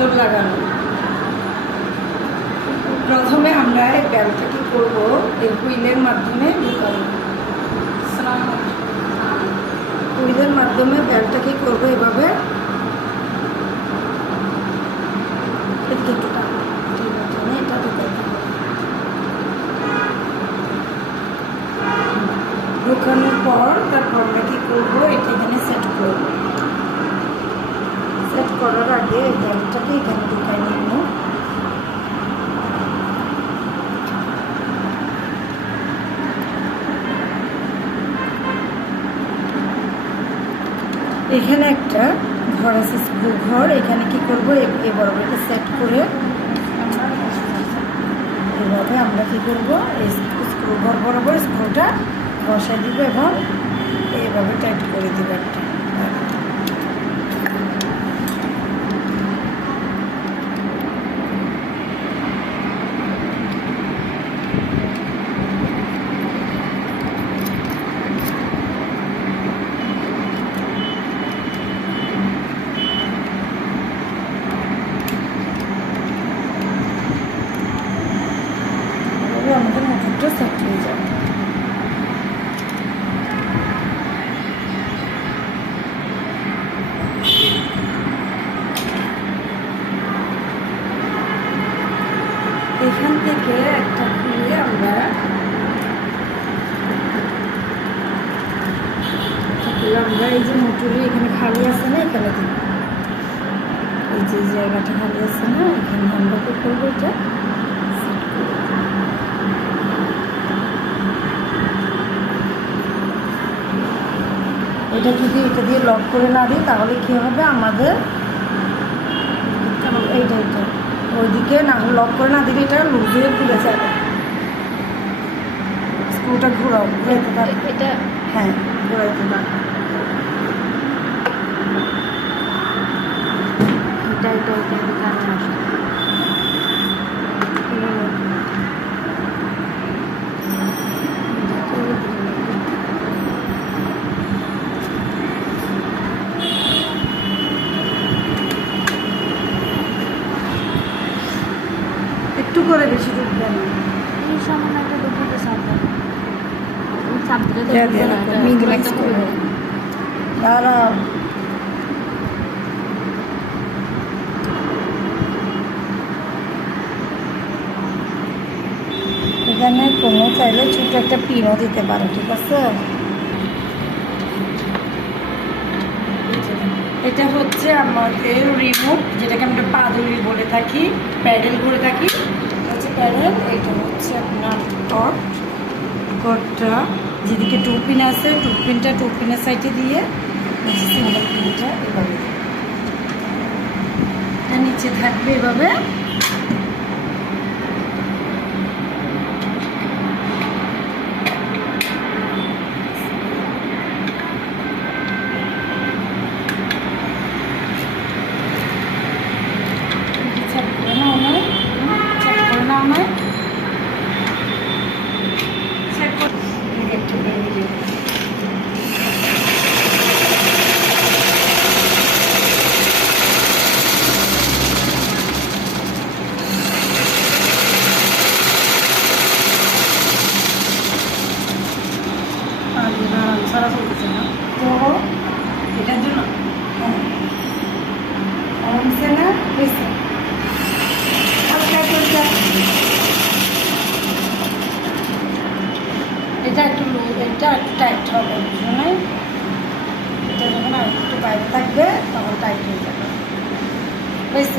আঁচড় লাগানো। প্রথমে আমরা এই ব্যালটা কি করব এই হুইলের মাধ্যমে ঢুকাবো হুইলের মাধ্যমে ব্যালটা কি করব এভাবে। ঢুকানোর পর তারপর আমরা কি করব, এটা এখানে সেট করব। করার আগে ব্যাগটাকে এখানে ঢুকাই নেব এখানে একটা ঘর আছে স্ক্রু ঘর। এখানে কি করব? এ- এই বরাবরটা সেট করে এভাবে আমরা কি করব? এই স্ক্রু ঘর বরাবর স্ক্রুটা বসাই দিব এবং এইভাবে টাইট করে দিব একটা। আমাদের মোটরটা সেট হয়ে যাবে এখান থেকে একটা খুলে আমরা আমরা এই যে মোটরে এখানে খালি আছে না, এখানে এই যে জায়গাটা খালি আছে না, এখানে আমরা কি করব এটা set করে দেব। এটা যদি এটা দিয়ে লক করে না দিই তাহলে কি হবে? আমাদের এইটা এইটা। ওইদিকে না লক করে না দিলে এটা লুজ হয়ে ঘুরে যাবে। স্ক্রুটা ঘোরাও ঘুরাইতে পারে। এটা হ্যাঁ ঘুরাইতে পারে। এটা এটা এটা কারণ আসে। একটু করে বেশি ঢুকবে না। এই সামান্য একটা। দাঁড়াও। এখানে কোনো চাইলে ছোট একটা পিনও দিতে পারো ঠিক আছে? এটা হচ্ছে আমাদের রিমোট যেটাকে আমরা পাদুলি বলে থাকি প্যাডেল করে থাকি। এটা এটা হচ্ছে আপনার টপ কটটা যেদিকে টু পিন আছে টু পিনটা সাইডে দিয়ে সিঙ্গেল পিনটা এভাবে। নিচে থাকবে এভাবে চেক করে নাও নয় চেক করে নাও নয় চেক করে একটু বেরিয়ে যাবে। আর যেটা সারা চলতেছে না। তো এটার জন্য হ্যাঁ। না হয়েছে এটা একটু এটা একটু টাইট হবে বুঝলো না এটা যখন আর একটু বাইরে থাকবে তখন টাইট হয়ে যাবে। হয়েছে